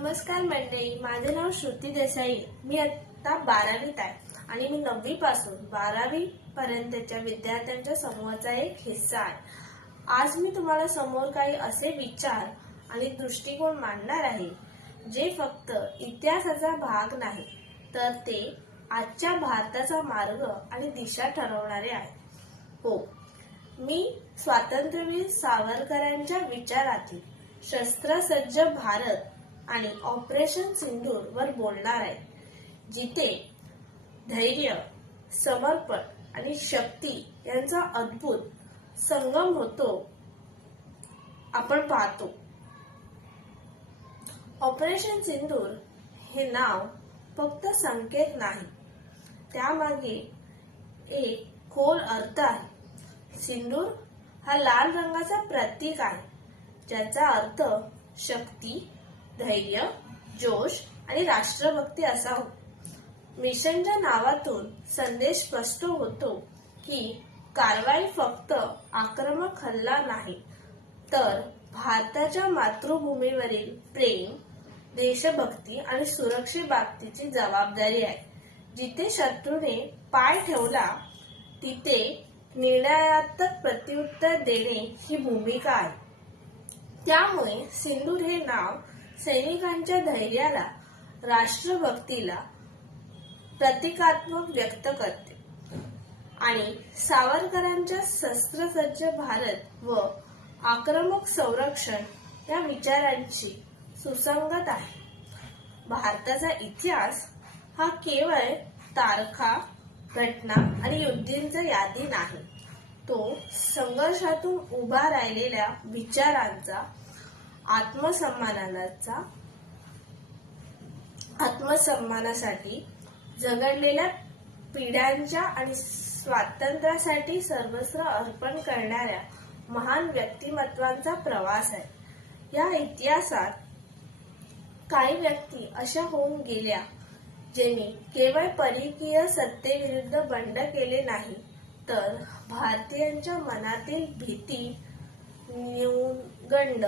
नमस्कार मंडळी, माझे नाव श्रुती देसाई. मी आता 12वीत आहे आणि मी 9वी पासून 12वी पर्यंतच्या विद्यार्थ्यांच्या समूहाचा एक हिस्सा आहे. आज मी तुम्हाला समोर काही असे विचार आणि दृष्टिकोन मांडणार आहे जे फक्त इतिहासाचा भाग नाही, तर ते आजच्या भारताचा मार्ग आणि दिशा ठरवणारे आहे. हो, मी स्वातंत्र्यवीर सावरकरांच्या विचारातील शस्त्रसज्ज भारत आणि ऑपरेशन सिंदूर वर बोलणार आहे, जिथे धैर्य, समर्पण आणि शक्ती यांचा अद्भुत संगम होतो आपण पाहतो. ऑपरेशन सिंदूर हे नाव फक्त संकेत नाही, त्यामागे एक खोल अर्थ आहे. सिंदूर हा लाल रंगाचा प्रतीक आहे, ज्याचा अर्थ शक्ती, धैर्य, जोश आणि राष्ट्रभक्ती असा होतो. मिशनच्या नावातून संदेश स्पष्ट होतो की कारवाई फक्त आक्रमक हल्ला नाही, तर भारताच्या मातृभूमीवरील प्रेम, देशभक्ती आणि सुरक्षेबाबतीची जबाबदारी आहे. जिथे शत्रूने पाय ठेवला तिथे निर्णयात्मक प्रत्युत्तर देणे ही भूमिका आहे. त्यामुळे सिंदूर हे नाव सैनिकांच्या धैर्याला, राष्ट्रभक्तीला प्रतिकात्मक व्यक्त करते आणि सावरकरांच्या शस्त्रसज्ज भारत व आक्रमक संरक्षण या विचारांची सुसंगत आहे. भारताचा इतिहास हा केवळ तारखा, घटना आणि युद्धांची यादी नाही, तो संघर्षातून उभा राहिलेल्या विचारांचा, आत्मसन्मानासाठी झगडलेल्या पिढ्यांच्या आणि स्वातंत्र्यासाठी सर्वस्व अर्पण करणाऱ्या महान व्यक्तिमत्वांचा प्रवास आहे. या इतिहासात काही व्यक्ती अशा होऊन गेल्या ज्यांनी केवळ परकीय सत्तेविरुद्ध बंड केले नाही, तर भारतीयांच्या मनातील भीती, न्यूनगंड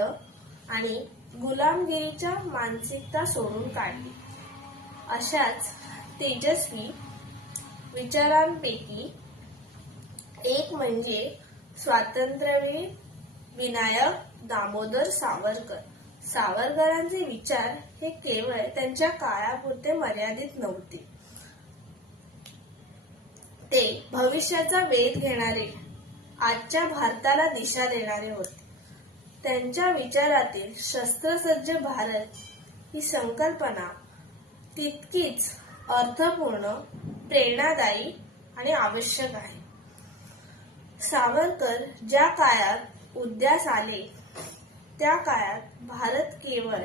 आणि गुलामगिरीच्या मानसिकता सोडून काढली. अशाच तेजस्वी विचारांपैकी एक म्हणजे स्वातंत्र्यवीर विनायक दामोदर सावरकर. सावरकरांचे विचार हे केवळ त्यांच्या काळापुरते मर्यादित नव्हते, ते भविष्याचा वेध घेणारे, आजच्या भारताला दिशा देणारे होते. त्यांच्या विचारातील शस्त्रसज्ज भारत ही संकल्पना तितकीच अर्थपूर्ण, प्रेरणादायी आणि आवश्यक आहे. सावरकर ज्या काळात उदयास आले त्या काळात भारत केवळ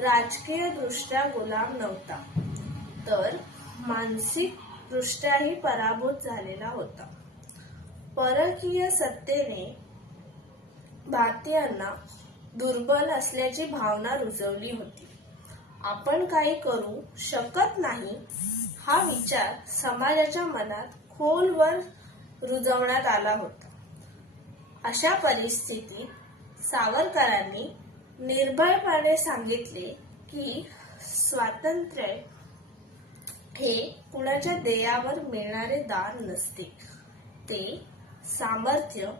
राजकीय दृष्ट्या गुलाम नव्हता, तर मानसिक दृष्ट्याही पराभूत झालेला होता. परकीय सत्तेने भारतीयांना दुर्बल असल्याची भावना रुजवली होती. आपण काही करू शकत नाही हा विचार समाजाच्या मनात खोलवर रुजवण्यात आला होता. अशा परिस्थितीत सावरकरांनी निर्भयपणे सांगितले की स्वातंत्र्य हे कुणाच्या देयावर मिळणारे दान नसते, ते सामर्थ्य,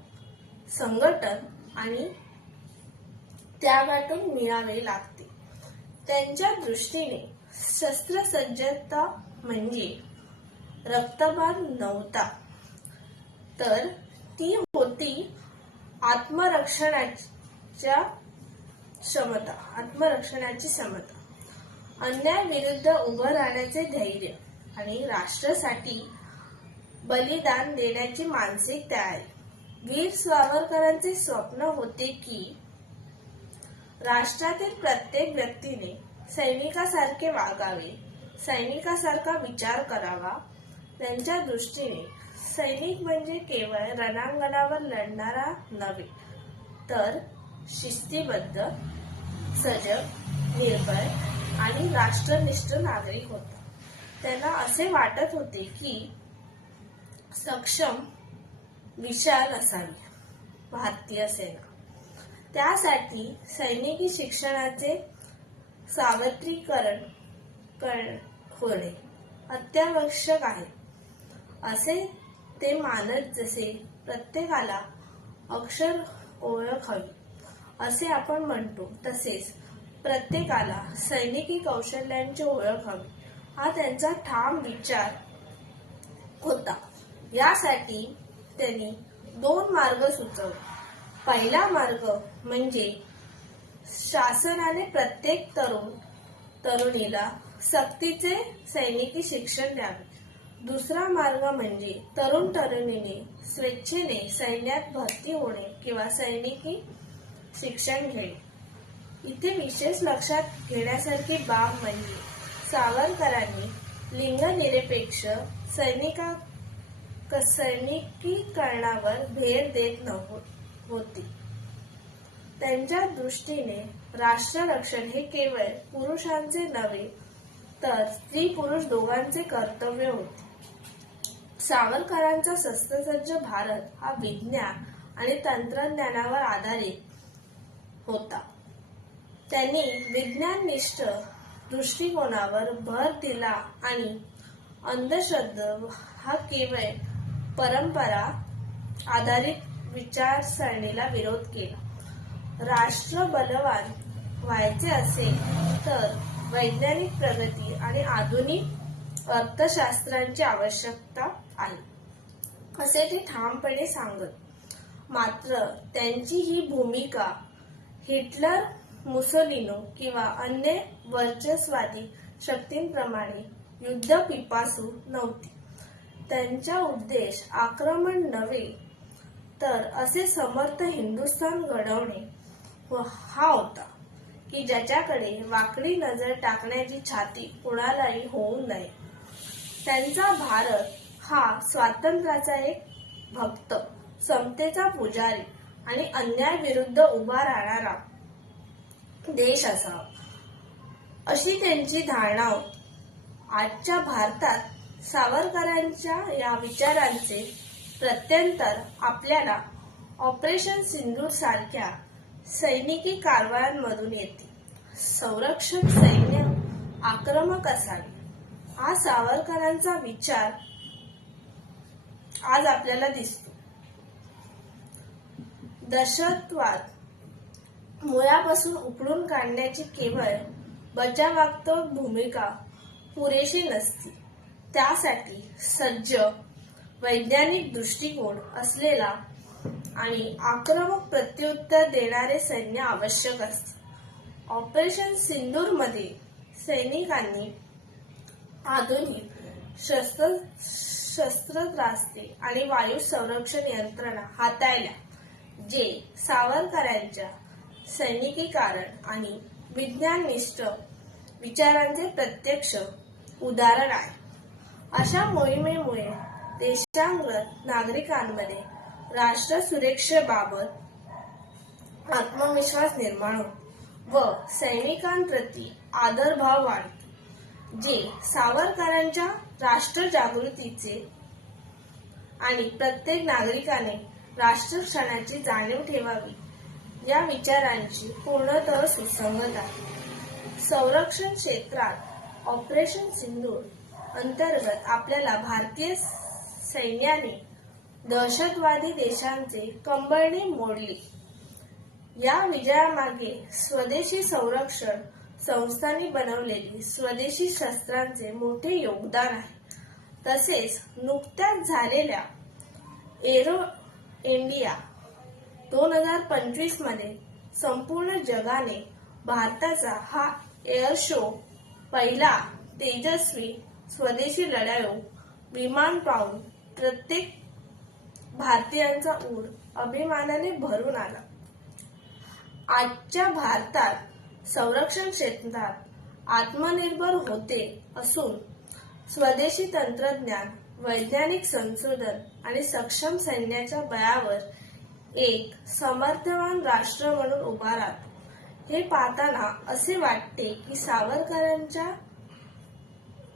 संघटन आणि त्यागातून मिळावे लागते. त्यांच्या दृष्टीने शस्त्रसज्जता म्हणजे रक्तपात नव्हता, तर ती होती आत्मरक्षणाची क्षमता, अन्यायाविरुद्ध उभं राहण्याचे धैर्य आणि राष्ट्रासाठी बलिदान देण्याची मानसिक तयारी. वीर सावरकरांचे स्वप्न होते की राष्ट्रातील प्रत्येक व्यक्तीने सैनिकासारखे वागावे, सैनिकासारखा विचार करावा. त्यांच्या दृष्टीने सैनिक म्हणजे केवळ रणांगणावर लढणारा नव्हे, तर शिस्तीबद्ध, सजग, निर्भय आणि राष्ट्रनिष्ठ नागरिक होता. त्यांना असे वाटत होते की सक्षम, विशाल असावी भारतीय सेना. त्यासाठी सैनिकी शिक्षणाचे सावत्रीकरण होणे अत्यावश्यक आहे असे ते मानत. जसे प्रत्येकाला अक्षर ओळख हवी असे आपण म्हणतो, तसेच प्रत्येकाला सैनिकी कौशल्यांची ओळख हवी हा त्यांचा ठाम विचार होता. यासाठी त्यांनी 2 मार्ग सुचवले. पहिला मार्ग म्हणजे शासनाने प्रत्येक तरुणीला सक्तीचे सैनिकी शिक्षण द्यावे. दुसरा मार्ग म्हणजे तरुणीने स्वेच्छेने सैन्यात भरती होणे किंवा सैनिकी शिक्षण घेणे. इथे विशेष लक्षात घेण्यासारखी बाब म्हणजे सावरकरांनी लिंगनिरपेक्ष सैनिकीकरणावर भर देत होती. त्यांच्या दृष्टीने राष्ट्ररक्षण हे केवळ पुरुषांचे नव्हे तर स्त्री पुरुष दोघांचे कर्तव्य होते. सावरकरांचा शस्त्रसज्ज भारत हा विज्ञान आणि तंत्रज्ञानावर आधारित होता. त्यांनी विज्ञाननिष्ठ दृष्टिकोनावर भर दिला आणि अंधश्रद्धा हा केवळ परंपरा आधारित विचारसरणीला विरोध केला. राष्ट्र बलवान व्हायचे असेल तर वैज्ञानिक प्रगती आणि आधुनिक अर्थशास्त्राची आवश्यकता आहे असे ते ठामपणे सांगत. मात्र त्यांची ही भूमिका हिटलर, मुसोलिनो किंवा अन्य वर्चस्ववादी शक्तींप्रमाणे युद्धपिपासू नव्हती. त्यांचा उद्देश आक्रमण नव्हे तर असे समर्थ हिंदुस्थान घडवणे हा होता की ज्याच्याकडे वाकडी नजर टाकण्याची छाती कुणालाही होऊ नये. त्यांचा भारत हा स्वातंत्र्याचा एक भक्त, समतेचा पुजारी आणि अन्यायाविरुद्ध उभा राहणारा देश असावा अशी त्यांची धारणा होती. आजच्या भारतात सावरकरांच्या या विचारांचे प्रत्यंतर आपल्याला ऑपरेशन सिंदूर सारख्या सैनिकी कारवायांमधून येते. संरक्षण सैन्य आक्रमक असावे हा सावरकरांचा विचार आज आपल्याला दिसतो. दहशतवाद मुळापासून उखडून काढण्याची केवळ बचावात्मक भूमिका पुरेशी नसते. त्यासाठी सज्ज वैज्ञानिक दृष्टिकोन असलेला आणि आक्रमक प्रत्युत्तर देणारे सैन्य आवश्यक असते. ऑपरेशन सिंदूर मध्ये सैनिकांनी आधुनिक शस्त्रास्त्रे आणि वायू संरक्षण यंत्रणा हाताळल्या, जे सावरकरांच्या सैनिकीकरण आणि विज्ञाननिष्ठ विचारांचे प्रत्यक्ष उदाहरण आहे. अशा मोहिमेमुळे देशांगत नागरिकांमध्ये राष्ट्र सुरक्षेबाबत आत्मविश्वास निर्माण होतो व सैनिकांप्रती आदरभाव वाढतो, जे सावरकरांच्या राष्ट्रजागृतीचे आणि प्रत्येक नागरिकाने राष्ट्ररक्षणाची जाणीव ठेवावी या विचारांची पूर्णतः सुसंगत आहे. संरक्षण क्षेत्रात ऑपरेशन सिंदूर अंतर्गत आपल्याला भारतीय सैन्याने दहशतवादी देशांचे कंबरडे मोडले. या विजयामागे स्वदेशी संरक्षण संस्थांनी बनवलेली स्वदेशी शस्त्रांचे मोठे योगदान आहे. तसेच नुकत्याच झालेल्या एरो इंडिया 2025 मध्ये संपूर्ण जगाने भारताचा हा एअर शो पहिला तेजस्वी स्वदेशी लढाऊ विमान पाहून प्रत्येक भारतीयांचा ऊर अभिमानाने भरून आला. आजच्या भारतात संरक्षण क्षेत्रात आत्मनिर्भर होते असून स्वदेशी तंत्रज्ञान, वैज्ञानिक संशोधन आणि सक्षम सैन्याच्या बळावर एक समर्थवान राष्ट्र म्हणून उभा राहतो. हे पाहताना असे वाटते की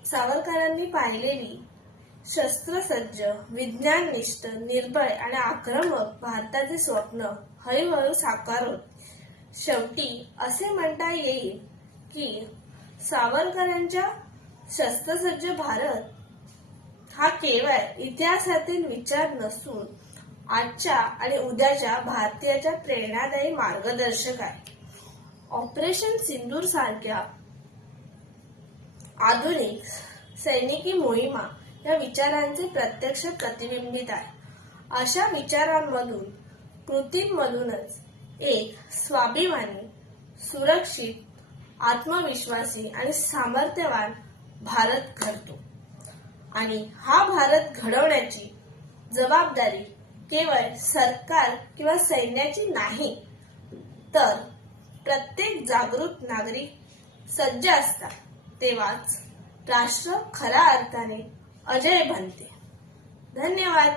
सावरकरांनी पाहिलेली शस्त्रसज्ज, विज्ञाननिष्ठ, निर्भय आणि आक्रमक भारताचे स्वप्न हळूहळू साकार होते. शेवटी असे म्हणता येईल की सावरकरांच्या शस्त्रसज्ज भारत हा केवळ इतिहासातील विचार नसून आजच्या आणि उद्याच्या भारतीयाच्या प्रेरणादायी मार्गदर्शक आहे. ऑपरेशन सिंदूर सारख्या आधुनिक सैनिकी मोहिमा या विचारांचे प्रत्यक्ष प्रतिबिंबित आहे. अशा विचारांमधून कृतींमधूनच एक स्वाभिमानी, सुरक्षित, आत्मविश्वासी आणि सामर्थ्यवान भारत घडतो. आणि हा भारत घडवण्याची जबाबदारी केवळ सरकार किंवा सैन्याची नाही, तर प्रत्येक जागृत नागरिक सज्ज असतात तेव्हाच राष्ट्र खऱ्या अर्थाने अजय बनते. धन्यवाद.